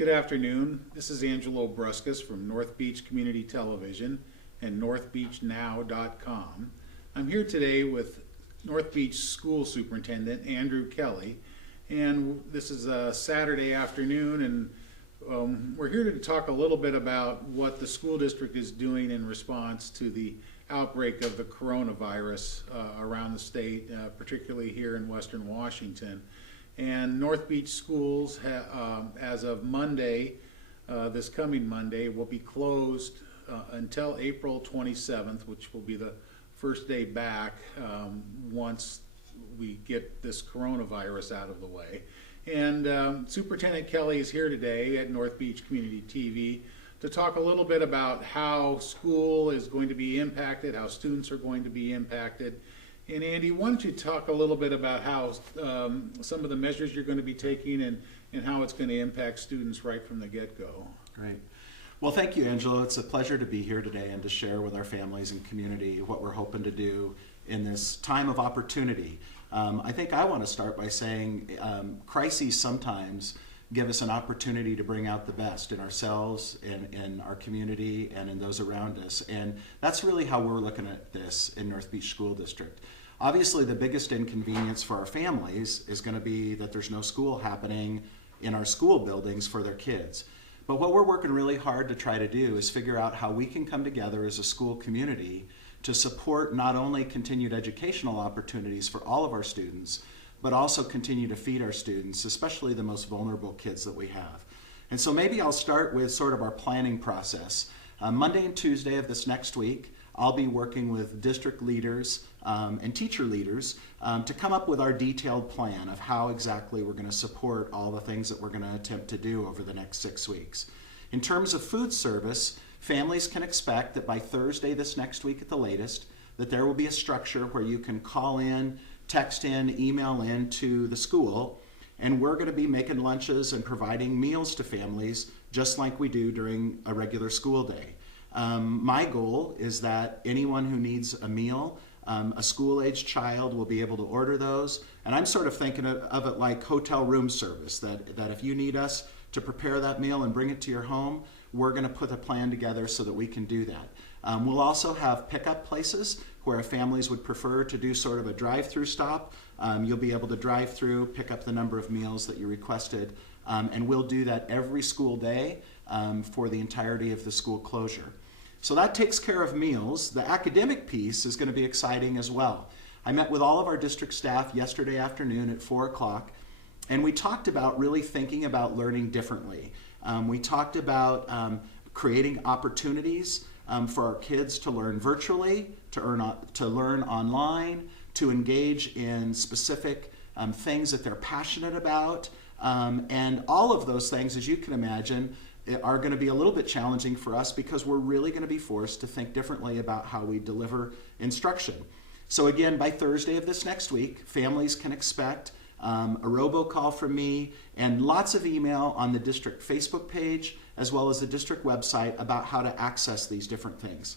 Good afternoon. This is Angelo Bruscus from North Beach Community Television and northbeachnow.com. I'm here today with North Beach School Superintendent Andrew Kelly, and this is a Saturday afternoon, and we're here to talk a little bit about what the school district is doing in response to the outbreak of the coronavirus around the state, particularly here in Western Washington. And North Beach schools, as of Monday, this coming Monday, will be closed until April 27th, which will be the first day back once we get this coronavirus out of the way. And Superintendent Kelly is here today at North Beach Community TV to talk a little bit about how school is going to be impacted, how students are going to be impacted. And Andy, why don't you talk a little bit about how some of the measures you're going to be taking and how it's going to impact students right from the get-go. Great. Well, thank you, Angelo. It's a pleasure to be here today and to share with our families and community what we're hoping to do in this time of opportunity. I think I want to start by saying crises sometimes give us an opportunity to bring out the best in ourselves, in our community, and in those around us. And that's really how we're looking at this in North Beach School District. Obviously, the biggest inconvenience for our families is going to be that there's no school happening in our school buildings for their kids. But what we're working really hard to try to do is figure out how we can come together as a school community to support not only continued educational opportunities for all of our students, but also continue to feed our students, especially the most vulnerable kids that we have. And so maybe I'll start with sort of our planning process. Monday and Tuesday of this next week, I'll be working with district leaders and teacher leaders to come up with our detailed plan of how exactly we're going to support all the things that we're going to attempt to do over the next 6 weeks. In terms of food service, families can expect that by Thursday this next week at the latest, that there will be a structure where you can call in, text in, email in to the school, and we're going to be making lunches and providing meals to families just like we do during a regular school day. My goal is that anyone who needs a meal, a school-aged child will be able to order those, and I'm sort of thinking of it like hotel room service, that if you need us to prepare that meal and bring it to your home, we're going to put a plan together so that we can do that. We'll also have pickup places where families would prefer to do sort of a drive-through stop. You'll be able to drive through, pick up the number of meals that you requested, and we'll do that every school day for the entirety of the school closure. So that takes care of meals. The academic piece is going to be exciting as well. I met with all of our district staff yesterday afternoon at 4 o'clock, and we talked about really thinking about learning differently. We talked about creating opportunities for our kids to learn virtually, to learn online, to engage in specific things that they're passionate about. And all of those things, as you can imagine, are going to be a little bit challenging for us because we're really going to be forced to think differently about how we deliver instruction. So again, by Thursday of this next week, families can expect a robocall from me and lots of email on the district Facebook page as well as the district website about how to access these different things.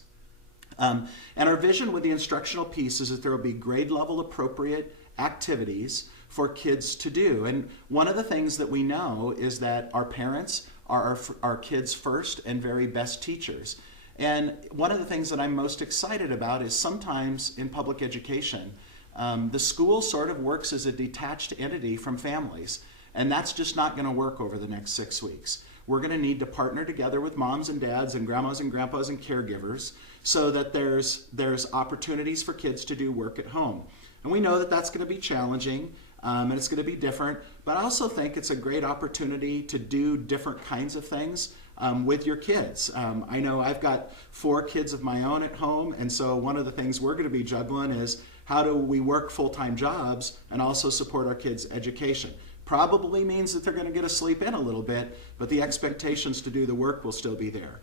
And our vision with the instructional piece is that there will be grade level appropriate activities for kids to do. And one of the things that we know is that our parents are our kids' first and very best teachers. And one of the things that I'm most excited about is sometimes in public education, the school sort of works as a detached entity from families. And that's just not going to work over the next 6 weeks. We're going to need to partner together with moms and dads and grandmas and grandpas and caregivers so that there's opportunities for kids to do work at home. And we know that that's going to be challenging and it's going to be different, but I also think it's a great opportunity to do different kinds of things with your kids. I know I've got 4 kids of my own at home, and so one of the things we're going to be juggling is how do we work full-time jobs and also support our kids' education. Probably means that they're going to get to sleep in a little bit, but the expectations to do the work will still be there.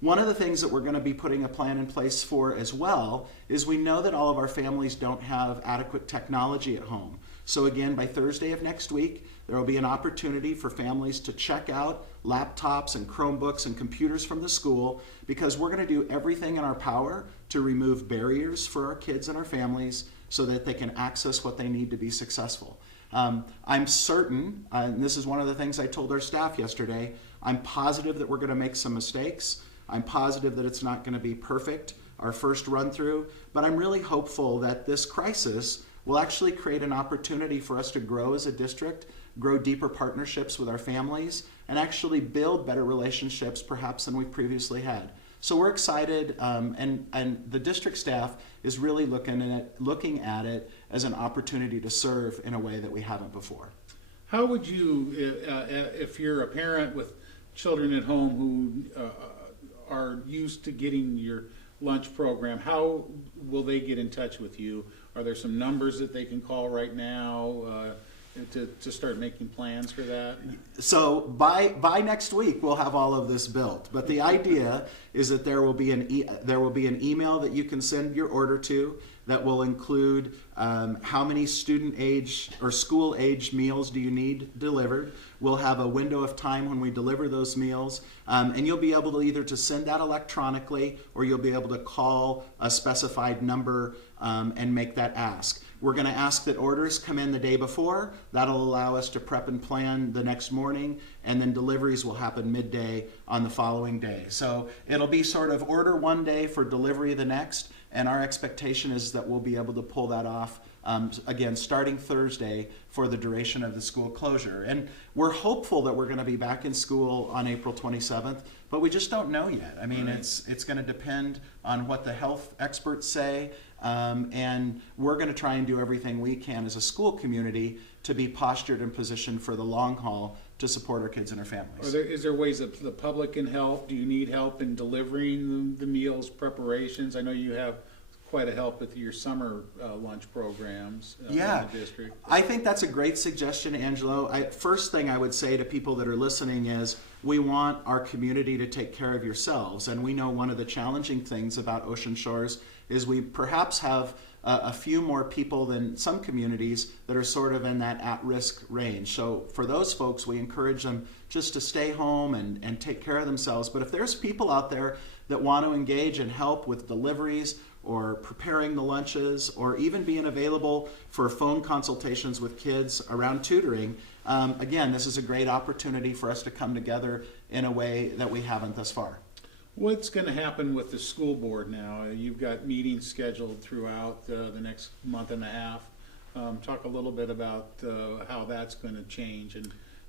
One of the things that we're going to be putting a plan in place for as well is we know that all of our families don't have adequate technology at home. So again, by Thursday of next week, there will be an opportunity for families to check out laptops and Chromebooks and computers from the school, because we're going to do everything in our power to remove barriers for our kids and our families so that they can access what they need to be successful. I'm certain, and this is one of the things I told our staff yesterday, I'm positive that we're going to make some mistakes. I'm positive that it's not going to be perfect, our first run through, but I'm really hopeful that this crisis will actually create an opportunity for us to grow as a district, grow deeper partnerships with our families, and actually build better relationships perhaps than we've previously had. So we're excited, and the district staff is really looking at it as an opportunity to serve in a way that we haven't before. How would you, if you're a parent with children at home who are used to getting your lunch program, how will they get in touch with you? Are there some numbers that they can call right now to start making plans for that? So by next week we'll have all of this built. But the idea is that there will be an email that you can send your order to that will include how many student age or school age meals do you need delivered. We'll have a window of time when we deliver those meals, and you'll be able to either to send that electronically or you'll be able to call a specified number and make that ask. We're going to ask that orders come in the day before. That'll allow us to prep and plan the next morning, and then deliveries will happen midday on the following day. So it'll be sort of order one day for delivery the next, and our expectation is that we'll be able to pull that off again starting Thursday for the duration of the school closure. And we're hopeful that we're going to be back in school on April 27th, but we just don't know yet. I mean, it's going to depend on what the health experts say, and we're going to try and do everything we can as a school community to be postured and positioned for the long haul to support our kids and our families. Is there ways that the public can help? Do you need help in delivering the meals preparations? I know you have quite a help with your summer lunch programs in the district. I think that's a great suggestion, Angelo. First thing I would say to people that are listening is we want our community to take care of yourselves. And we know one of the challenging things about Ocean Shores is we perhaps have a few more people than some communities that are sort of in that at-risk range. So for those folks, we encourage them just to stay home and take care of themselves. But if there's people out there that want to engage and help with deliveries or preparing the lunches or even being available for phone consultations with kids around tutoring, again, this is a great opportunity for us to come together in a way that we haven't thus far. What's going to happen with the school board now? You've got meetings scheduled throughout the next month and a half. Talk a little bit about how that's going to change,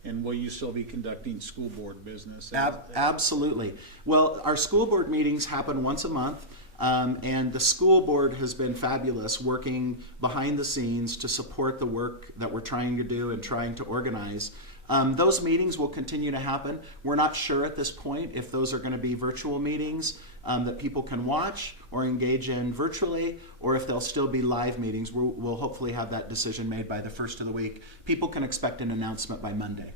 and will you still be conducting school board business? Absolutely. Well, our school board meetings happen once a month, and the school board has been fabulous working behind the scenes to support the work that we're trying to do and trying to organize. Those meetings will continue to happen. We're not sure at this point if those are going to be virtual meetings that people can watch or engage in virtually, or if they'll still be live meetings. We'll hopefully have that decision made by the first of the week. People can expect an announcement by Monday.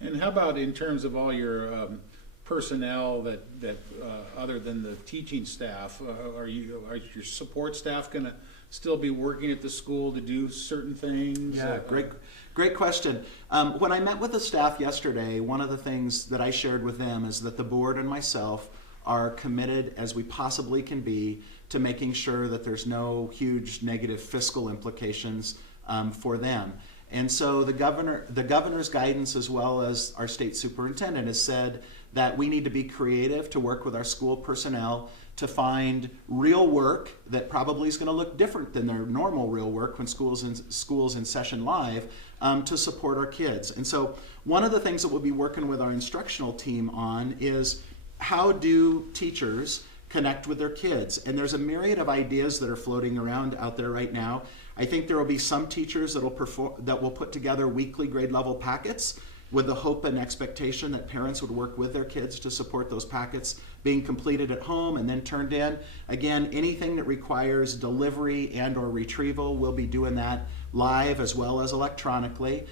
And how about in terms of all your personnel that other than the teaching staff, are your support staff going to still be working at the school to do certain things? Yeah, great question. When I met with the staff yesterday, one of the things that I shared with them is that the board and myself are committed as we possibly can be to making sure that there's no huge negative fiscal implications for them. And so the governor's guidance, as well as our state superintendent, has said that we need to be creative to work with our school personnel to find real work that probably is going to look different than their normal real work when schools in session live, to support our kids. And so one of the things that we'll be working with our instructional team on is how do teachers connect with their kids? And there's a myriad of ideas that are floating around out there right now. I think there will be some teachers that will put together weekly grade level packets with the hope and expectation that parents would work with their kids to support those packets being completed at home and then turned in. Again, anything that requires delivery and or retrieval, we'll be doing that live as well as electronically.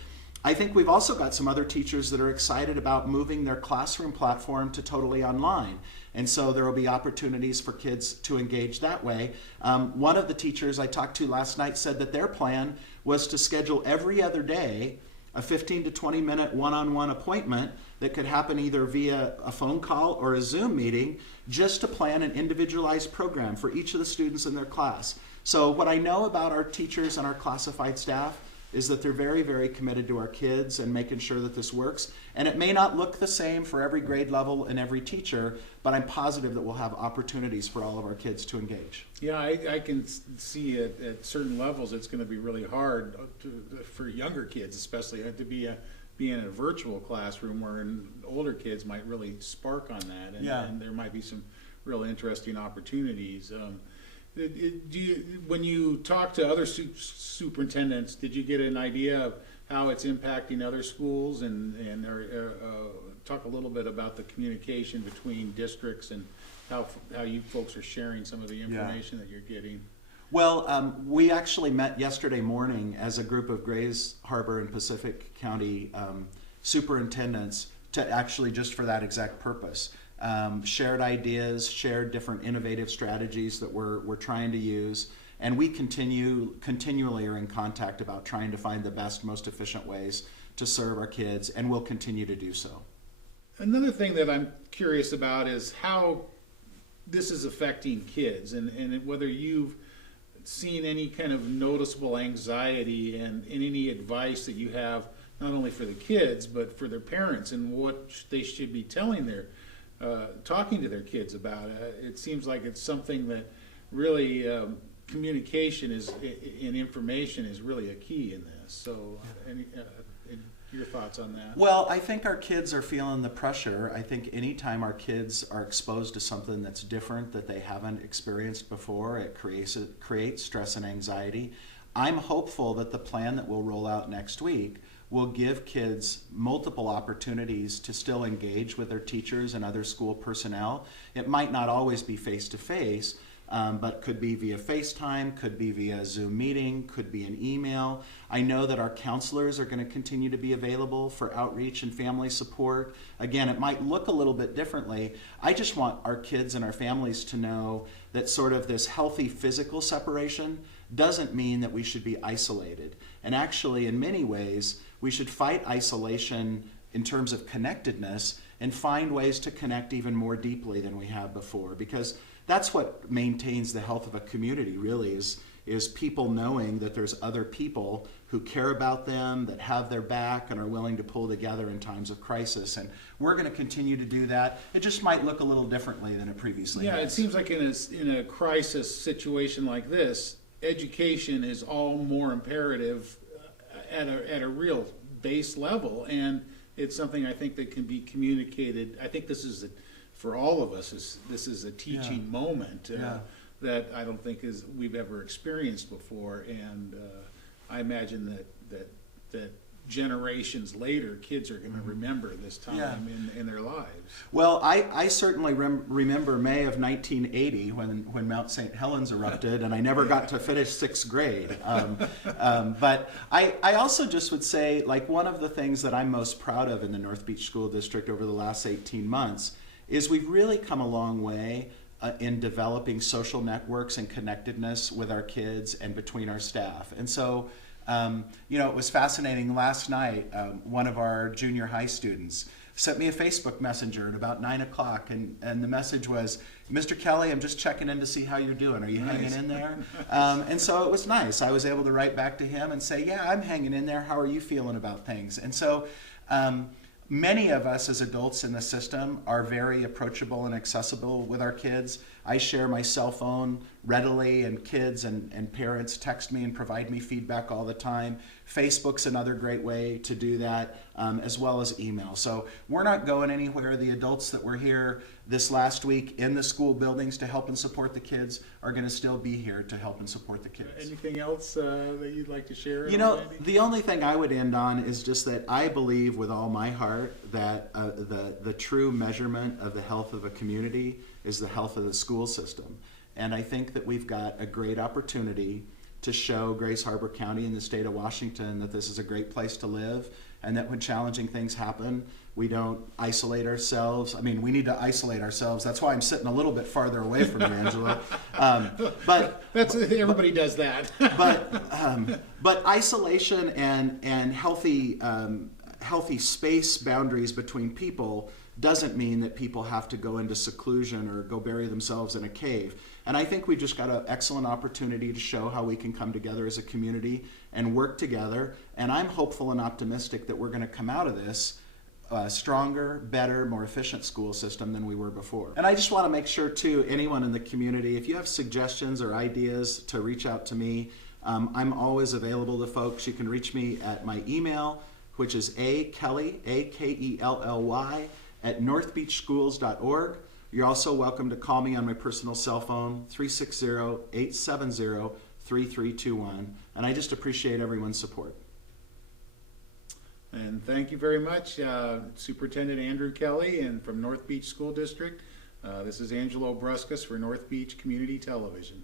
I think we've also got some other teachers that are excited about moving their classroom platform to totally online. And so there will be opportunities for kids to engage that way. One of the teachers I talked to last night said that their plan was to schedule every other day a 15 to 20 minute one-on-one appointment that could happen either via a phone call or a Zoom meeting, just to plan an individualized program for each of the students in their class. So what I know about our teachers and our classified staff, is that they're very, very committed to our kids and making sure that this works. And it may not look the same for every grade level and every teacher, but I'm positive that we'll have opportunities for all of our kids to engage. Yeah, I can see at certain levels it's going to be really hard for younger kids, especially to be in a virtual classroom where older kids might really spark on that, and there might be some real interesting opportunities. When you talk to other superintendents, did you get an idea of how it's impacting other schools, and talk a little bit about the communication between districts and how you folks are sharing some of the information that you're getting? Well, we actually met yesterday morning as a group of Grays Harbor and Pacific County superintendents to actually just for that exact purpose. Shared ideas, shared different innovative strategies that we're trying to use, and we continually are in contact about trying to find the best, most efficient ways to serve our kids, and we'll continue to do so. Another thing that I'm curious about is how this is affecting kids, and whether you've seen any kind of noticeable anxiety and any advice that you have not only for the kids but for their parents and what they should be telling talking to their kids about. It seems like it's something that really communication and information is really a key in this. So your thoughts on that? Well, I think our kids are feeling the pressure. I think anytime our kids are exposed to something that's different that they haven't experienced before, it creates stress and anxiety. I'm hopeful that the plan that we'll roll out next week will give kids multiple opportunities to still engage with their teachers and other school personnel. It might not always be face-to-face, but could be via FaceTime, could be via Zoom meeting, could be an email. I know that our counselors are going to continue to be available for outreach and family support. Again, it might look a little bit differently. I just want our kids and our families to know that sort of this healthy physical separation doesn't mean that we should be isolated. And actually, in many ways, we should fight isolation in terms of connectedness and find ways to connect even more deeply than we have before, because that's what maintains the health of a community, really, is people knowing that there's other people who care about them, that have their back, and are willing to pull together in times of crisis. And we're going to continue to do that. It just might look a little differently than it previously has. It seems like in a crisis situation like this, education is all more imperative at a real base level, and it's something I think that can be communicated. I think this is for all of us, this is a teaching moment that I don't think we've ever experienced before, and I imagine that generations later, kids are going to remember this time in their lives. Well, I certainly remember May of 1980 when Mount St. Helens erupted, and I never got to finish 6th grade. But I also just would say, like, one of the things that I'm most proud of in the North Beach School District over the last 18 months is we've really come a long way in developing social networks and connectedness with our kids and between our staff. And so, it was fascinating. Last night, one of our junior high students sent me a Facebook messenger at about 9 o'clock, and the message was, "Mr. Kelly, I'm just checking in to see how you're doing. Are you hanging in there?" And so it was nice. I was able to write back to him and say, "Yeah, I'm hanging in there. How are you feeling about things?" And so many of us as adults in the system are very approachable and accessible with our kids. I share my cell phone readily, and kids and parents text me and provide me feedback all the time. Facebook's another great way to do that, as well as email. So we're not going anywhere. The adults that were here this last week in the school buildings to help and support the kids are going to still be here to help and support the kids. Anything else that you'd like to share? The only thing I would end on is just that I believe with all my heart that the true measurement of the health of a community is the health of the school system. And I think that we've got a great opportunity to show Grays Harbor County and the state of Washington that this is a great place to live, and that when challenging things happen, we don't isolate ourselves. I mean, we need to isolate ourselves. That's why I'm sitting a little bit farther away from you, Angela. Everybody does that. But isolation and healthy space boundaries between people doesn't mean that people have to go into seclusion or go bury themselves in a cave. And I think we've just got an excellent opportunity to show how we can come together as a community and work together. And I'm hopeful and optimistic that we're going to come out of this stronger, better, more efficient school system than we were before. And I just want to make sure too, anyone in the community, if you have suggestions or ideas, to reach out to me. I'm always available to folks. You can reach me at my email, which is akelly, A-K-E-L-L-Y, at northbeachschools.org. You're also welcome to call me on my personal cell phone, 360-870-3321. And I just appreciate everyone's support. And thank you very much, Superintendent Andrew Kelly, and from North Beach School District. This is Angelo Bruscus for North Beach Community Television.